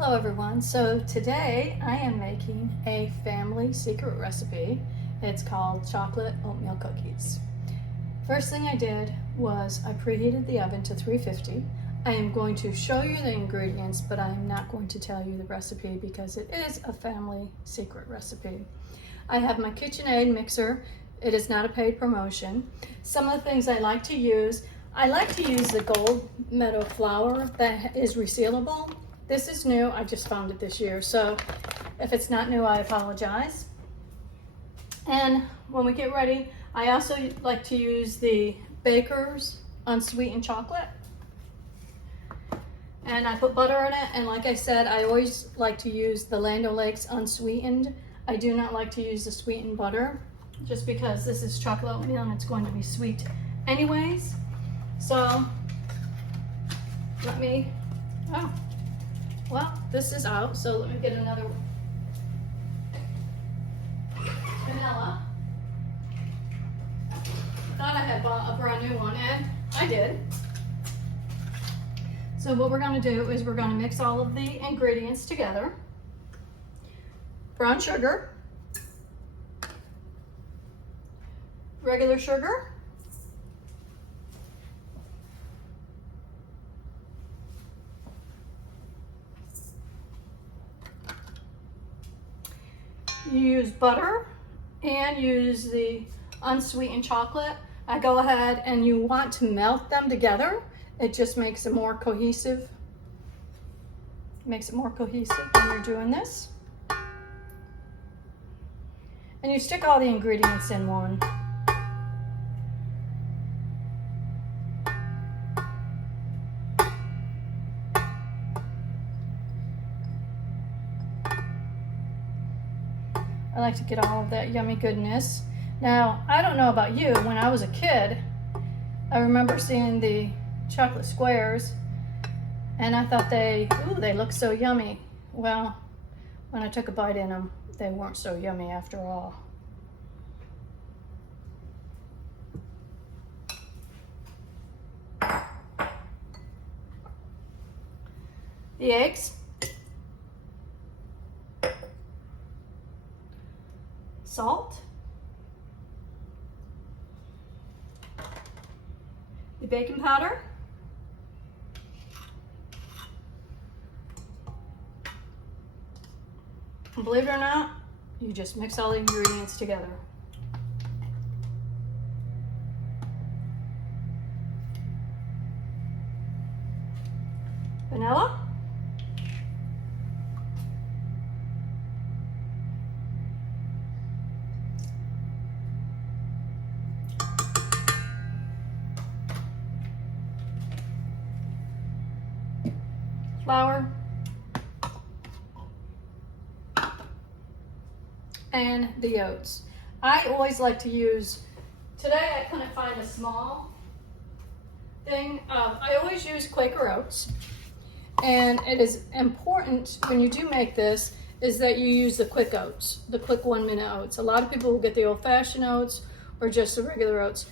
Hello everyone. So today I am making a family secret recipe. It's called chocolate oatmeal cookies. First thing I did was I preheated the oven to 350. I am going to show you the ingredients, but I am not going to tell you the recipe because it is a family secret recipe. I have my KitchenAid mixer. It is not a paid promotion. Some of the things I like to use the gold meadow flour that is resealable. This is new, I just found it this year, so if it's not new, I apologize. And when we get ready, I also like to use the Baker's unsweetened chocolate. And I put butter in it, and like I said, I always like to use the Land O'Lakes unsweetened. I do not like to use the sweetened butter, just because this is chocolate oatmeal and it's going to be sweet anyways. So, well, this is out, so let me get another vanilla. Thought I had bought a brand new one, and I did. So what we're going to do is we're going to mix all of the ingredients together. Brown sugar, regular sugar, you use butter and use the unsweetened chocolate. I go ahead and you want to melt them together. It just makes it more cohesive. When you're doing this. And you stick all the ingredients in one. I like to get all of that yummy goodness. Now, I don't know about you, when I was a kid, I remember seeing the chocolate squares and I thought they look so yummy. Well, when I took a bite in them, they weren't so yummy after all. The eggs. Salt, the baking powder, and believe it or not, you just mix all the ingredients together. Vanilla, flour, and the oats. I always like to use, today I couldn't find a small thing. I always use Quaker oats. And it is important when you do make this is that you use the quick oats, the quick 1 minute oats. A lot of people will get the old fashioned oats or just the regular oats.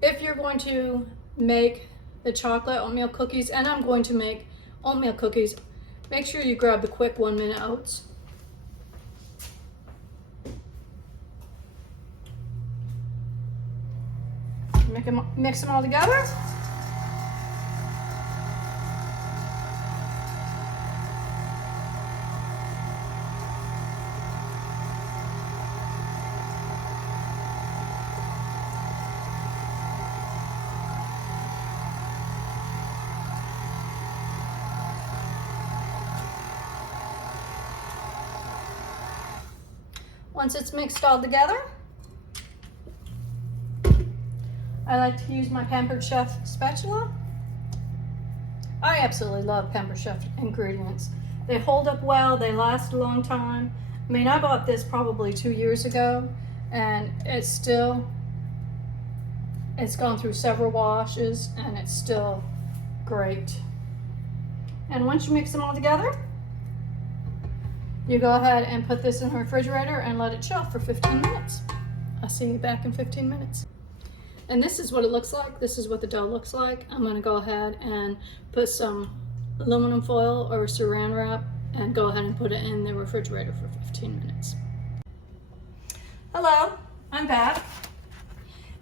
If you're going to make the chocolate oatmeal cookies, and I'm going to make oatmeal cookies, make sure you grab the quick 1 minute oats. Mix them all together. Once it's mixed all together, I like to use my Pampered Chef spatula. I absolutely love Pampered Chef ingredients. They hold up well, they last a long time. I mean, I bought this probably 2 years ago and it's gone through several washes and it's still great. And once you mix them all together, you go ahead and put this in the refrigerator and let it chill for 15 minutes. I'll see you back in 15 minutes. And this is what it looks like. This is what the dough looks like. I'm gonna go ahead and put some aluminum foil or saran wrap and go ahead and put it in the refrigerator for 15 minutes. Hello, I'm back.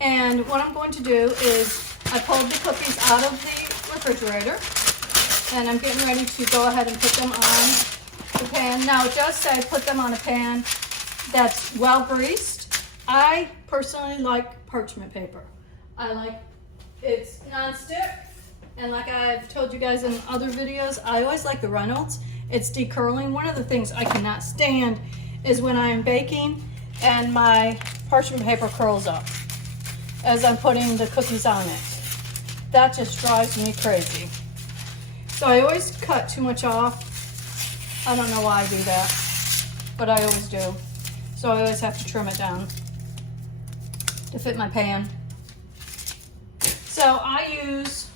And what I'm going to do is I pulled the cookies out of the refrigerator and I'm getting ready to go ahead and put them on the pan. Now it does say put them on a pan that's well greased. I personally like parchment paper. I like it's non-stick, and like I've told you guys in other videos, I always like the Reynolds. It's decurling. One of the things I cannot stand is when I am baking and my parchment paper curls up as I'm putting the cookies on it. That just drives me crazy. So I always cut too much off. I don't know why I do that, but I always do. So I always have to trim it down to fit my pan. So I use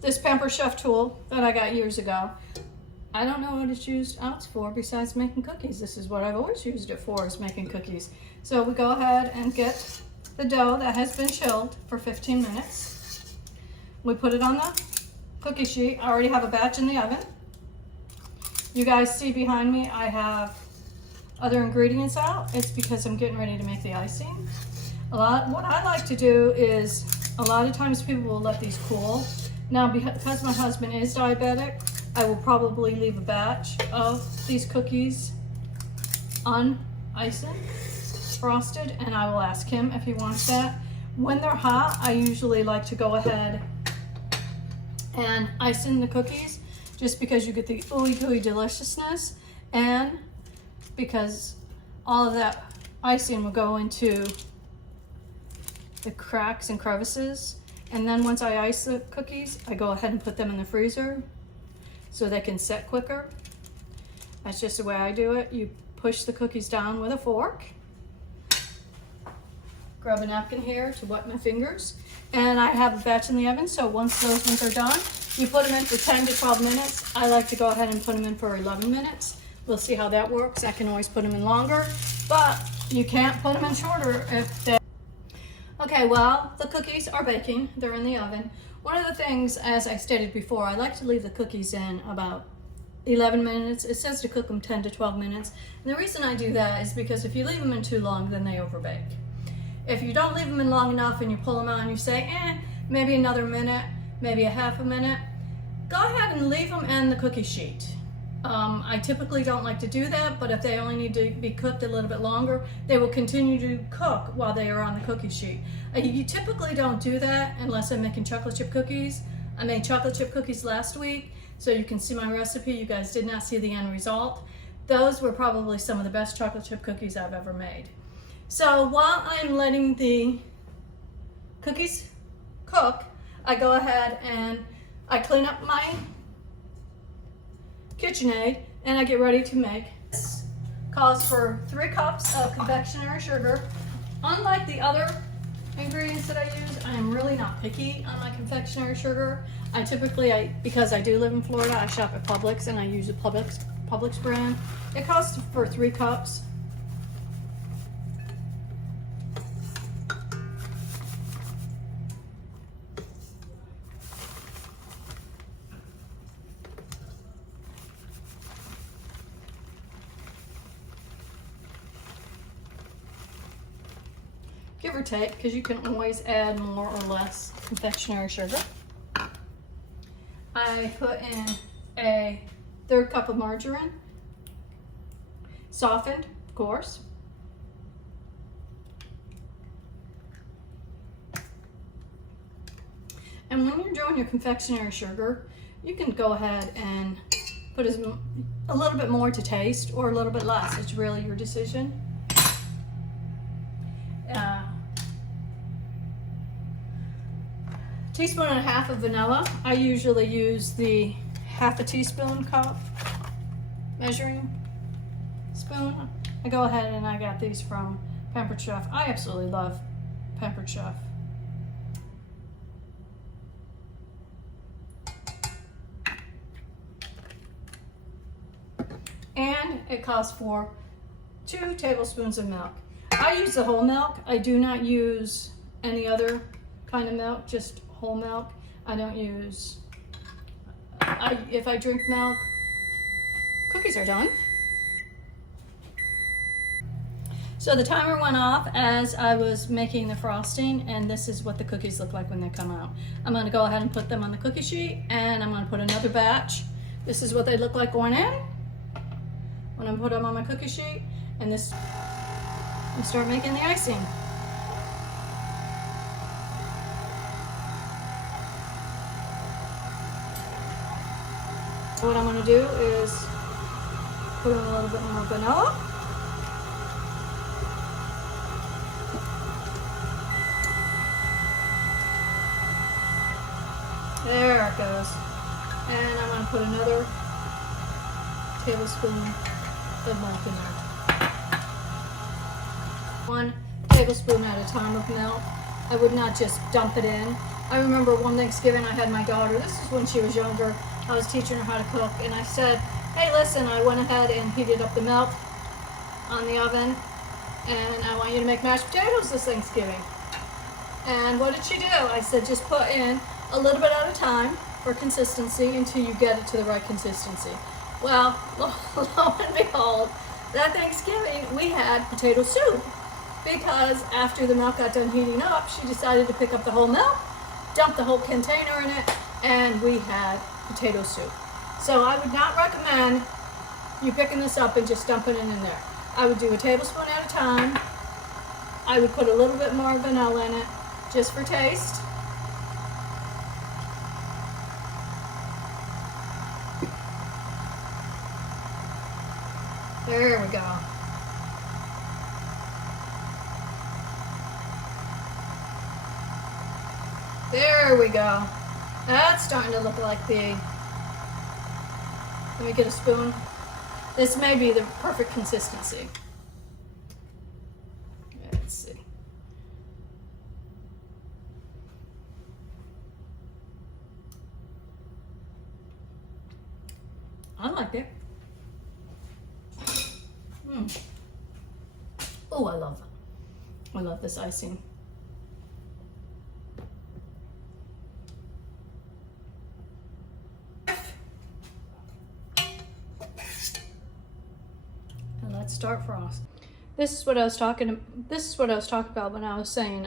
this Pampered Chef tool that I got years ago. I don't know what it's used else for besides making cookies. This is what I've always used it for, is making cookies. So we go ahead and get the dough that has been chilled for 15 minutes. We put it on the cookie sheet. I already have a batch in the oven. You guys see behind me, I have other ingredients out. It's because I'm getting ready to make the icing. What I like to do is, a lot of times people will let these cool. Now, because my husband is diabetic, I will probably leave a batch of these cookies on icing, frosted, and I will ask him if he wants that. When they're hot, I usually like to go ahead and ice in the cookies, just because you get the ooey gooey deliciousness, and because all of that icing will go into the cracks and crevices. And then once I ice the cookies, I go ahead and put them in the freezer so they can set quicker. That's just the way I do it. You push the cookies down with a fork. Grab a napkin here to wet my fingers. And I have a batch in the oven, so once those ones are done, you put them in for 10 to 12 minutes. I like to go ahead and put them in for 11 minutes. We'll see how that works. I can always put them in longer, but you can't put them in shorter if they... Okay, well, the cookies are baking. They're in the oven. One of the things, as I stated before, I like to leave the cookies in about 11 minutes. It says to cook them 10 to 12 minutes. And the reason I do that is because if you leave them in too long, then they overbake. If you don't leave them in long enough and you pull them out and you say, maybe another minute, maybe a half a minute, go ahead and leave them in the cookie sheet. I typically don't like to do that, but if they only need to be cooked a little bit longer, they will continue to cook while they are on the cookie sheet. You typically don't do that unless I'm making chocolate chip cookies. I made chocolate chip cookies last week, so you can see my recipe. You guys did not see the end result. Those were probably some of the best chocolate chip cookies I've ever made. So while I'm letting the cookies cook, I go ahead and I clean up my KitchenAid and I get ready to make. This calls for 3 cups of confectionery sugar. Unlike the other ingredients that I use, I am really not picky on my confectionery sugar. I typically, because I do live in Florida, I shop at Publix and I use the Publix brand. It calls for 3 cups. Give or take, because you can always add more or less confectionery sugar. I put in a 1/3 cup of margarine, softened, of course. And when you're doing your confectionery sugar, you can go ahead and put a little bit more to taste or a little bit less. It's really your decision. Teaspoon and a half of vanilla. I usually use the 1/2 teaspoon cup measuring spoon. I go ahead and I got these from Pampered Chef. I absolutely love Pampered Chef. And it calls for 2 tablespoons of milk. I use the whole milk. I do not use any other kind of milk, just whole milk. I don't use, if I drink milk, cookies are done. So the timer went off as I was making the frosting, and this is what the cookies look like when they come out. I'm going to go ahead and put them on the cookie sheet, and I'm going to put another batch. This is what they look like going in when I put them on my cookie sheet, and this, I start making the icing. So what I'm going to do is put in a little bit more vanilla. There it goes. And I'm going to put another tablespoon of milk in there. 1 tablespoon at a time of milk. I would not just dump it in. I remember one Thanksgiving I had my daughter, this is when she was younger, I was teaching her how to cook, and I said, hey listen, I went ahead and heated up the milk on the oven, and I want you to make mashed potatoes this Thanksgiving. And what did she do? I said, just put in a little bit at a time for consistency until you get it to the right consistency. Well, lo and behold, that Thanksgiving we had potato soup, because after the milk got done heating up, she decided to pick up the whole milk, dump the whole container in it, and we had potato soup. So I would not recommend you picking this up and just dumping it in there. I would do a tablespoon at a time. I would put a little bit more vanilla in it, just for taste. There we go. There we go. That's starting to look like the, let me get a spoon. This may be the perfect consistency. Let's see. I like it. Oh, I love this icing. And let's start frost. This is what I was talking about when I was saying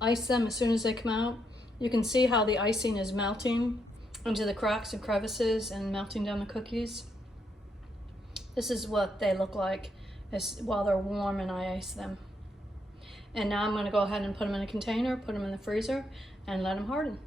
ice them as soon as they come out. You can see how the icing is melting into the cracks and crevices and melting down the cookies. This is what they look like while they're warm and I ice them. And now I'm going to go ahead and put them in a container, put them in the freezer, and let them harden.